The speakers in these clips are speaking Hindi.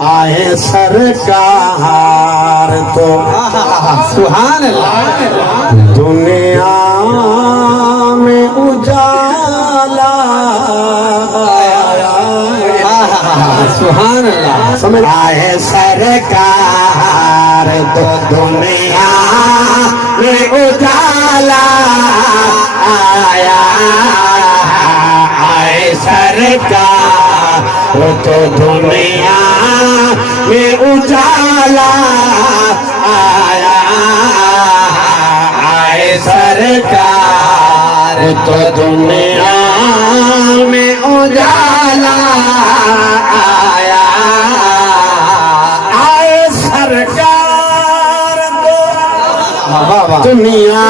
आए सरकार तो सुभान अल्लाह। दुनिया में उजाला सुभान अल्लाह। समझ आए सरकार तो दुनिया में उजाला आया। आए सरकार तो दुनिया में उजाला आया। आए सरकार तो दुनिया में उजाला आया। आए सरकार तो दुनिया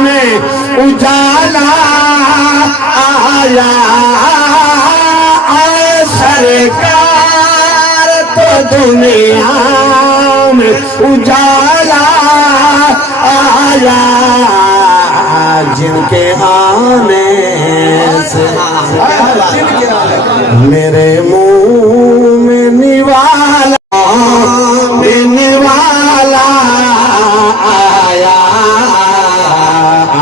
में उजाला आया। आए सरकार तो दुनिया में उजाला आया। जिनके आने से मेरे मुंह में निवाला आया।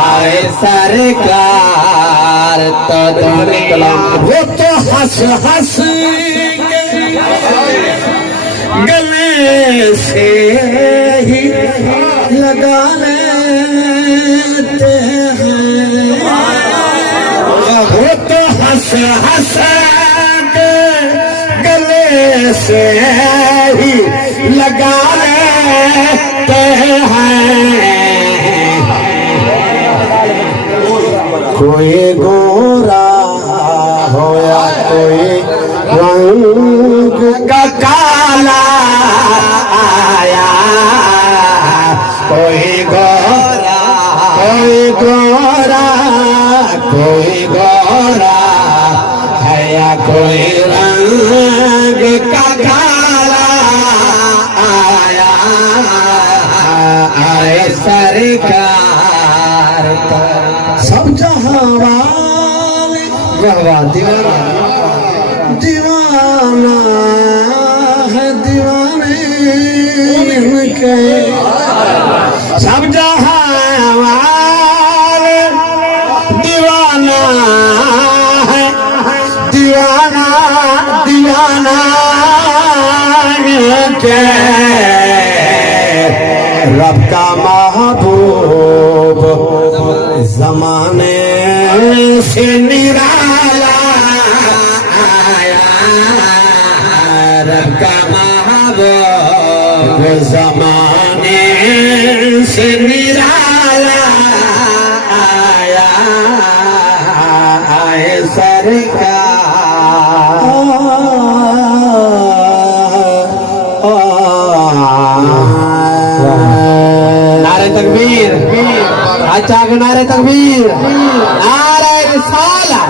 आए सरकार तो दुनिया वो तो हंस हंस के गले से ही लगा लेते हैं। वो तो हंस हंस के गले से ही लगा लेते हैं। कोई गोरा हो या कोई रंग का काला आया। कोई गोरा कोई गोरा है या कोई रंग का काला आया। आए सरकार सब जहां वाले दीवाना दीवाना है दीवाने इनके। सब जहां वाले दीवाना है दीवाना दीवाना इनके। रब का महबूब जमाने से निराला आया। रब का महबूब जमाने से निराला आया। आए सरकार नारे तकबीर। अच्छा नारे तकबीर। नारे रिसाला।